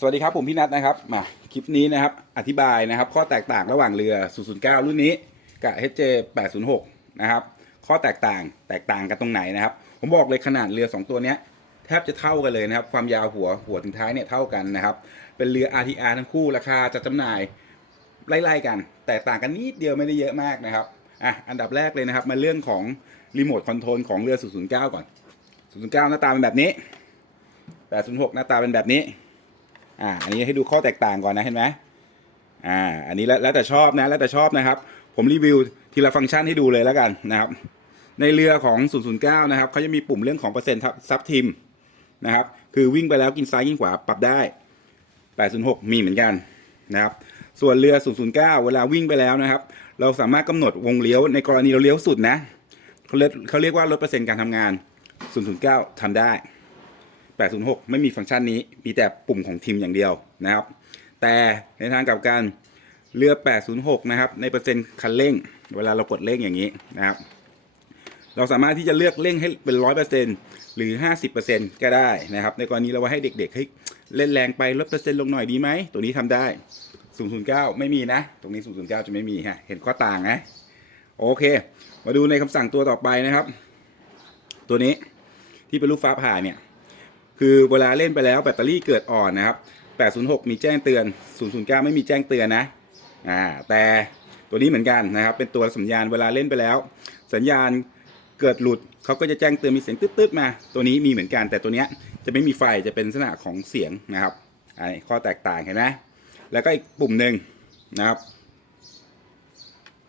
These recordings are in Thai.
สวัสดีครับผมพี่นัทนะครับมาคลิปนี้นะครับ อธิบายนะครับ ข้อแตกต่างระหว่างเรือ 009 รุ่นนี้กับ HJ 806 นะครับ ข้อแตกต่างแตกต่างกันตรงไหนนะครับ ผมบอกเลยขนาดเรือ 2 ตัวเนี้ยแทบจะเท่ากันเลยนะครับ ความยาวหัวหัวถึงท้ายเนี่ยเท่ากันนะครับ เป็นเรือ RTR ทั้งคู่ราคาจะจำหน่ายไล่ๆกัน แต่ต่างกันนิดเดียวไม่ได้เยอะมากนะครับอะอันดับแรกเลยนะครับ มาเรื่องของรีโมทคอนโทรลของเรือ 009 ก่อน 009 หน้าตาเป็นแบบนี้ 806 หน้าตาเป็นแบบนี้ อ่าอันนี้ให้ดูข้อแตกต่างก่อนนะเห็นไหมอ่าอันนี้แล้วแต่ชอบนะแล้วแต่ชอบนะครับ ผมรีวิวทีละฟังก์ชันให้ดูเลยแล้วกันนะครับ ในเรือของ 009 นะครับเขาจะมีปุ่มเรื่องของเปอร์เซ็นต์ซับทิมนะครับ คือวิ่งไปแล้วกินซ้ายกินขวาปรับได้ 806 มีเหมือนกันนะครับ ส่วนเรือ 009 เวลาวิ่งไปแล้วนะครับ เราสามารถกำหนดวงเลี้ยวในกรณีเราเลี้ยวสุดนะเขาเรียกว่าลดเปอร์เซ็นต์การทำงาน 009ทำได้ 806 ไม่มีฟังก์ชันนี้ มีแต่ปุ่มของทีมอย่างเดียวนะครับ แต่ในทางกลับกันเรือ 806 นะครับ ในเปอร์เซ็นต์คันเร่ง เวลาเรากดเร่งอย่างนี้นะครับ เราสามารถที่จะเลือกเร่งให้เป็น 100%หรือ 50%ก็ได้นะครับ ในกรณีเราว่าให้เด็กๆให้เล่นแรงไปลดเปอร์เซ็นต์ลงหน่อยดีไหม ตัวนี้ทำได้ 009 ไม่มีนะ ตรงนี้ 009 จะไม่มีฮะ เห็นข้อต่างนะโอเค มาดูในคำสั่งตัวต่อไปนะครับ ตัวนี้ที่เป็นลูกฟ้าผ่าเนี่ย คือเวลาเล่นไปแล้วแบตเตอรี่เกิดอ่อนนะครับ806 มีแจ้งเตือน 009 ไม่มีแจ้งเตือนนะอ่าแต่ตัวนี้เหมือนกันนะครับ เป็นตัวสัญญาณเวลาเล่นไปแล้ว สัญญาณเกิดหลุดเขาก็จะแจ้งเตือนมีเสียงตึ๊ดๆมา ตัวนี้มีเหมือนกัน แต่ตัวเนี้ยจะไม่มีไฟจะเป็นลักษณะของเสียงนะครับอันนี้ข้อแตกต่างเห็นไหมแล้วก็อีกปุ่มหนึ่งนะครับ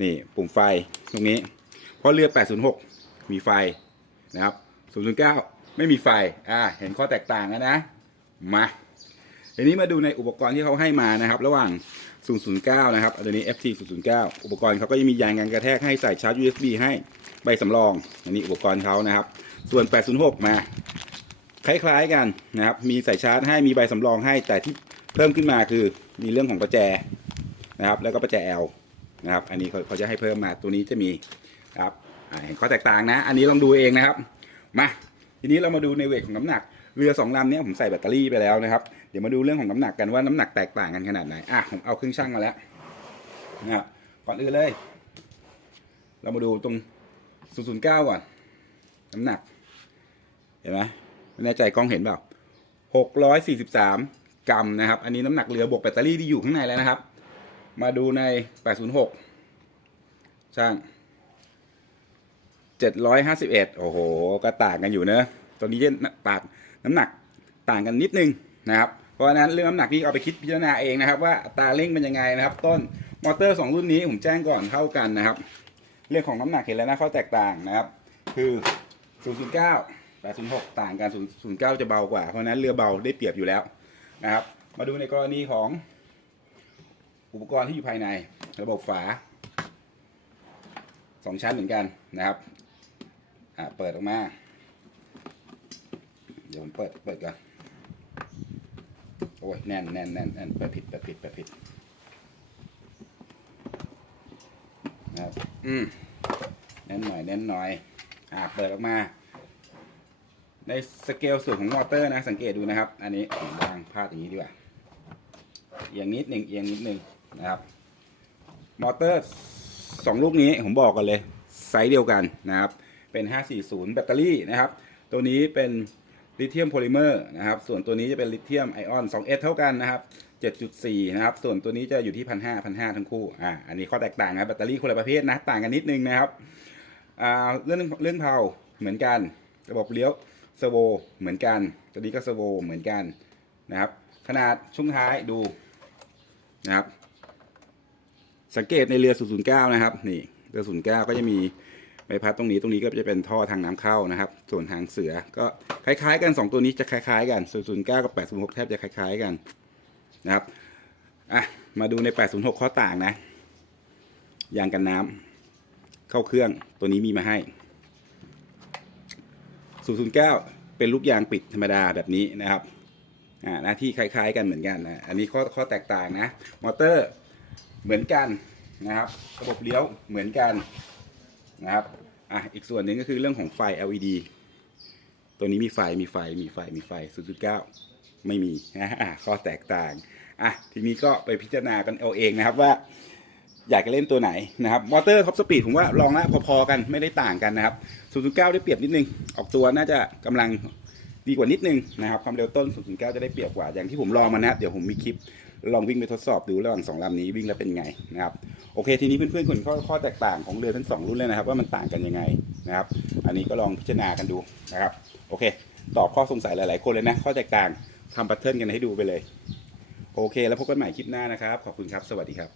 นี่ปุ่มไฟตรงนี้เพราะเรือ806 มีไฟนะครับ 009 ไม่มีไฟอ่าเห็นข้อแตกต่างแล้วนะมาทีนี้มาดูในอุปกรณ์ที่เขาให้มานะครับ ระหว่าง 009 นะครับอันนี้ FT 009 อุปกรณ์เขาก็จะมียางกันกระแทกให้ใส่ชาร์จ USB ให้ใบสำรอง อันนี้อุปกรณ์เขานะครับ ส่วน 806 มา คล้ายๆกันนะครับ มีใส่ชาร์จให้มีใบสำรองให้ แต่ที่เพิ่มขึ้นมาคือมีเรื่องของประแจนะครับ แล้วก็ประแจ L นะครับ อันนี้เขาเขาจะให้เพิ่มมาตัวนี้จะมีครับเห็นข้อแตกต่างนะ อันนี้ลองดูเองนะครับ มา ทีนี้เรามาดูในเวทของน้ำหนัก เรือสองลำนี้ผมใส่แบตเตอรี่ไปแล้วนะครับ เดี๋ยวมาดูเรื่องของน้ำหนักกันว่าน้ำหนักแตกต่างกันขนาดไหน อะผมเอาเครื่องชั่งมาแล้วนะครับก่อนอื่นเลย เรามาดูตรง 009 ก่อน น้ำหนัก เห็นไหมไม่แน่ใจกล้องเห็นเปล่า 643 กรัมนะครับ อันนี้น้ำหนักเรือบวกแบตเตอรี่ที่อยู่ข้างในแล้วนะครับ มาดูใน 806 ช่าง 751โอ้โห ก็ต่างกันอยู่เนอะตัวนี้จะต่างน้ำหนักต่างกันนิดนึงนะครับ เพราะฉะนั้นเรื่องน้ำหนักนี่เอาไปคิดพิจารณาเองนะครับ ว่าตาเร่งเป็นยังไงนะครับ ต้นมอเตอร์2รุ่นนี้ผมแจ้งก่อนเท่ากันนะครับ เรื่องของน้ำหนักเห็นแล้วนะข้อแตกต่างนะครับ คือ009 806 ต่างกัน009 จะเบากว่า เพราะฉะนั้นเรือเบาได้เปรียบอยู่แล้วนะครับ มาดูในกรณีของอุปกรณ์ที่อยู่ภายใน ระบบฝาสองชั้นเหมือนกันนะครับ อ่าเปิดออกมา เดี๋ยวผมเปิดเปิดก่อนโอ้ยแน่นแน่นแน่นแน่นเปิดผิดเปิดผิดเปิดผิดนะครับอืมแน่นหน่อยแน่นหน่อย อ่าเปิดออกมา ในสเกลส่วนของมอเตอร์นะสังเกตดูนะครับ อันนี้ผมวางพาดอย่างนี้ดีกว่าเอียงนิดหนึ่งเอียงนิดหนึ่งนะครับ มอเตอร์สองลูกนี้ผมบอกกันเลยไซส์เดียวกันนะครับ เป็น 540 แบตเตอรี่นะครับ ตัวนี้เป็นลิเธียมโพลิเมอร์นะครับ ส่วนตัวนี้จะเป็นลิเธียมไอออน 2S เท่ากันนะครับ 7.4 นะครับ ส่วนตัวนี้จะอยู่ที่ 1,500 1,500 ทั้งคู่ อ่า อันนี้ข้อแตกต่างนะแบตเตอรี่คนละประเภทนะ ต่างกันนิดนึงนะครับ อ่า เรื่องเรื่องเพาเหมือนกัน ระบบเลี้ยวเซอร์โวเหมือนกัน ตัวนี้ก็เซอร์โวเหมือนกันนะครับ ขนาดช่วงท้ายดูนะครับ สังเกตในเรือ 009 นะครับ นี่ เรือ 09 ก็จะมี ใบพัดตรงนี้ตรงนี้ก็จะเป็นท่อทางน้ำเข้านะครับ ส่วนทางเสือก็คล้ายๆกัน 2 ตัวนี้จะคล้ายๆกัน009กับ806แทบจะคล้าย ๆกันนะครับอะมาดูใน 806 ข้อต่างนะยางกันน้ำเข้าเครื่องตัวนี้มีมาให้ 009 เป็นลูกยางปิดธรรมดาแบบนี้นะครับอ่าหน้าที่คล้าย ๆ กันเหมือนกันนะอันนี้ข้อข้อแตกต่างนะ มอเตอร์เหมือนกันนะครับ ระบบเลี้ยวเหมือนกัน นะครับอะอีกส่วนหนึ่งก็คือเรื่องของไฟ LED ตัวนี้มีไฟมีไฟมีไฟมีไฟ 0.9 ไม่มีอะข้อแตกต่างอะทีนี้ก็ไปพิจารณากันเอาเองนะครับว่า อยากจะเล่นตัวไหนนะครับมอเตอร์ท็อปสปีดผมว่าลองแล้วพอๆกันไม่ได้ต่างกันนะครับ009 ได้เปรียบนิดนึง ออกตัวน่าจะกำลัง ดีกว่านิดนึงนะครับความเร็วต้น009 จะได้เปรียบกว่าอย่างที่ผมลองมานะเดี๋ยวผมมีคลิปลองวิ่งไปทดสอบดูระหว่างสองลำนี้วิ่งแล้วเป็นไงนะครับโอเคทีนี้เพื่อนๆคนข้อข้อแตกต่างของเรือทั้งสองรุ่นเลยนะครับ ว่ามันต่างกันยังไงนะครับ อันนี้ก็ลองพิจารณากันดูนะครับโอเค ตอบข้อสงสัยหลายๆ คนเลยนะ ข้อแตกต่างทำแพทเทิร์นกันให้ดูไปเลย โอเค แล้วพบกันใหม่คลิปหน้านะครับ ขอบคุณครับ สวัสดีครับ